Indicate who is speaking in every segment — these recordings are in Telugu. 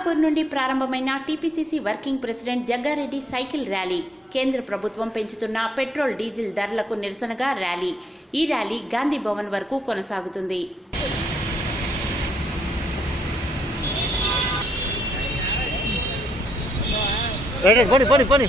Speaker 1: మాదాపూర్ నుండి ప్రారంభమైన TPCC working president Jaggareddy cycle rally కేంద్ర ప్రభుత్వం పెంచుతున్న పెట్రోల్ డీజిల్ ధరలకు నిరసనగా ర్యాలీ. ఈ ర్యాలీ గాంధీ భవన్ వరకు కొనసాగుతుంది.
Speaker 2: రైట్ పోనీ పోనీ.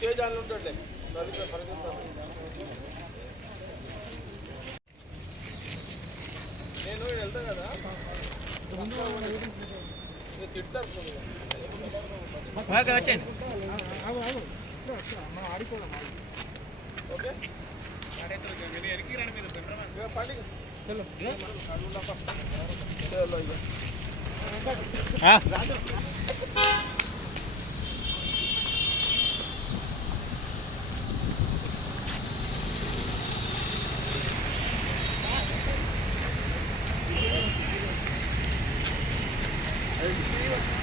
Speaker 3: తేజాలు ఉంటాడులే నేను వెళ్తా కదా ఇక తిడతారు కొద్దిగా. ఓకే ఇక పండుగ à. Thank you.